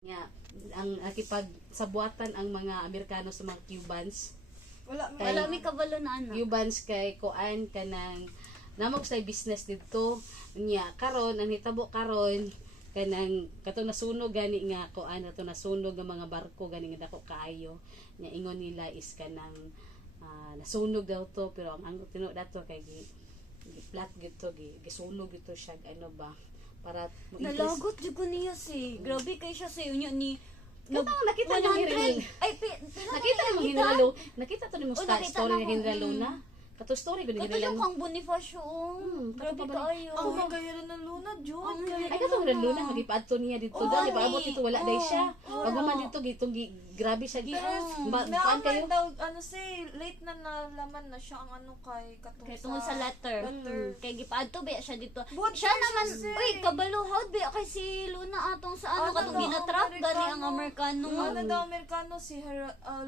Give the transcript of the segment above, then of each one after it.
Nga, ang nakipagsabuatan ang mga Amerikano sa mga Cubans. Wala mi kabalo na ana. Cubans kay kuan kanang namog sa business dito. Nya karon ang hitabo karon kanang katong nasunog gani nga kuan ato nasunog nga mga barko gani nga dako kaayo. Nya ingon nila is kanang nasunog daw to pero ang tinuod dato kay flat gito gisunog gito siya ano ba para Nalagot jud ko niya si. Grabe kay siya sa inyo ni nakita niyo rin. Ay, Nakita mo Hinralo. Nakita to ni mo nakita story na ni ko. Hinralo na. Kato story ko ni Kato Hinralo. yung kang Bonifacio. Grabe kaayo. Ang gaya rin ng Luna, Jun. Ay katong Hinralo na magipaadto niya dito daw di ba abot dito wala day siya. Pag man dito gitong grabe siya gi. Kuan kayo. daw, late na nalaman na siya ang ano kay Kay tungod sa letter. Kay gipaadto ba siya dito. Buhat Siya siya naman, siya, uy, kabaluhod ba kay si Luna atong sa ano katong daw, ginatrap gani ang Amerikano. Amerikano. Ano daw Amerikano si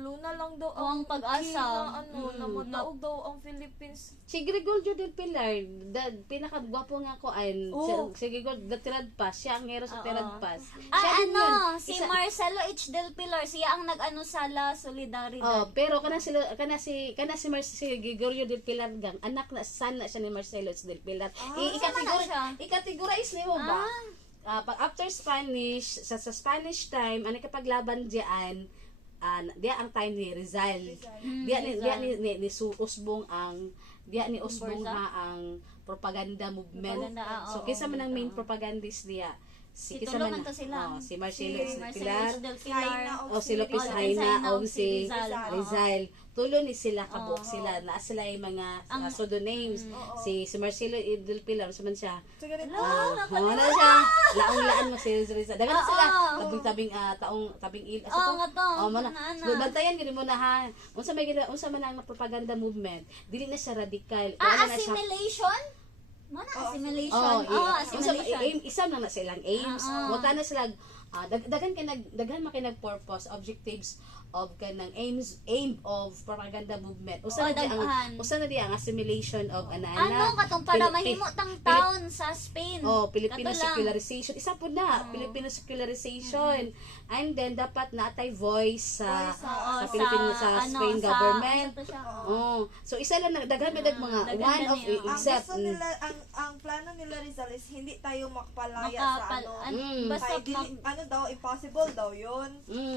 Luna lang daw ang pag-asa. na madaog daw ang Philippines. Si Gregorio del Pilar, pinakagwapo nga kuan. Si Gregorio del Tirad Pass, siya ang hero sa Tirad Pass. Ay, din ano, yun. si Marcelo H. Del Pilar, siya ang nag-ano sa La Solidaridad. Pero si Gregorio del Pilar gang anak na son na siya ni Marcelo H. del Pilar. I-categorize nimo ba? Pag after Spanish sa Spanish time ano kapaglaban diyan dia ang time ni Rizal. Dia ni Usbong ang dia ni Usbong ang propaganda movement. So kisa man ang main propagandist dia si tulungan to sila. Si Marcelo H. del Pilar, Del Pilar. o si Lopez Haina o si Rizal. Tulo ni sila kabuok sila. Naa sila yung mga pseudonames. Si Marcelo del Pilar, man siya. Ano siya? Laong-laan mo si Rizal. Dagan sila. Tabing il. nga to. Bantayan gini mo na ha. Unsa man ang propaganda movement. Dili na siya radikal. Assimilation? Mana assimilation? Assimilation. Isa na silang aims. Wala na sila daghan makinag purpose, objectives of kanang aim of propaganda movement. Usa na di ang assimilation of ano katong para mahimo tang town sa Spain. Filipino secularization. Isa po na Filipino secularization. And then dapat naatay voice sa Filipino sa Spain government. So isa lang daghan mga one of except ang plano nila Rizal is hindi tayo makapalaya sa basta daw impossible daw yun.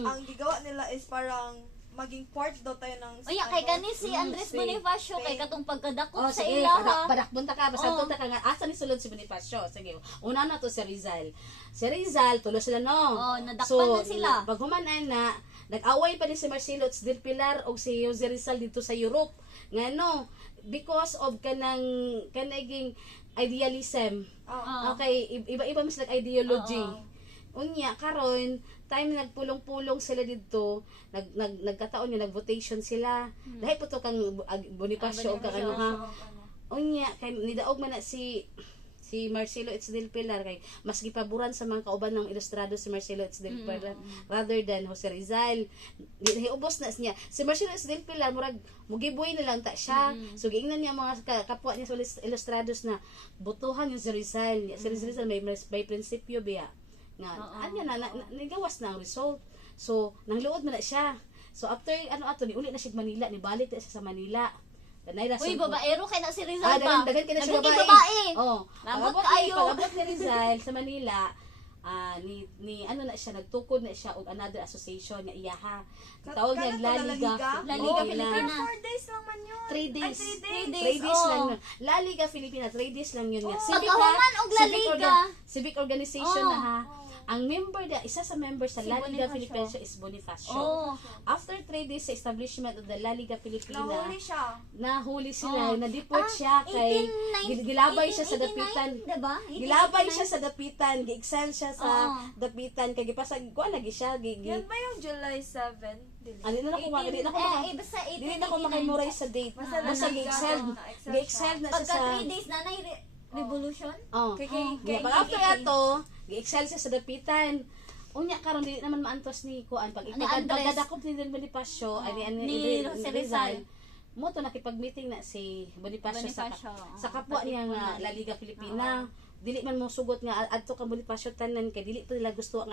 Ang gigawa nila is parang maging part daw tayo ng kay gani si Andres Bonifacio kay katong pagkadakop sa sige, ilaha. Padakbunta ka basta tunta ka nga asa ni sulod si Bonifacio. Sige. Una na to si Rizal. Si Rizal tulo sila no. Nadakpan na sila. Pag humanan na nag-away pa ni si Marcelo H. del Pilar o si Jose Rizal dito sa Europe. Ngano because of kanaging idealism. Okay, iba-iba mas ideology. Unya karon time nagpulong-pulong sila dito nagkataon yung nag-votation sila dahil po to kang Bonifacio o kang ano ha unya kay nidaog man na si Marcelo H. del Pilar kay mas gipaboran sa mga kauban ng ilustrado si Marcelo H. del Pilar rather than Jose Rizal. Ubos na niya si Marcelo H. del Pilar murag mugiboy na lang ta siya. So giingnan niya mga kapwa niya sa ilustrados na butuhan yung si Rizal. Si Rizal may prinsipyo biya nga anya na nagawas na ang result. So nangluod man na siya. So after ato ni uli na siya Manila ni balik na siya sa Manila. Uy, babaero kay na si Rizal ba? Dagan kay na siya babae. Labot kayo. Pag-abot ni Rizal sa Manila, ni ano na siya nagtukod na siya og another association nga iyaha. Tawag niya La Liga Filipina. 4 days lang man yun. 3 days. 3 3 days lang. La Liga Filipina 3 days lang yun nga. Pagkahuman og La Liga. Civic organization na ha. Ang member isa sa member sa La Liga Filipina is Bonifacio. After 3 days sa establishment of the La Liga Filipina, nahuli sila, na-deport siya kay gilabay siya sa dapitan. Diba? Gilabay siya sa dapitan, gi-excel siya sa dapitan kay gipasag ko lagi siya. Yan ba yung July 7? Dili na ko makay-memorize sa date. Basta gi-excel na siya pagka sa 3 days na revolution. Pag after ato, gi-excel siya sa dapitan. Unya karon dili naman maantos ni kuan pag pagdadakop ni Bonifacio ni Rizal. Mo to nakipag-meeting na si Bonifacio sa kapwa niya nga La Liga Filipina. Dili man mo sugot nga adto ka Bonifacio tanan kay dili to nila gusto nga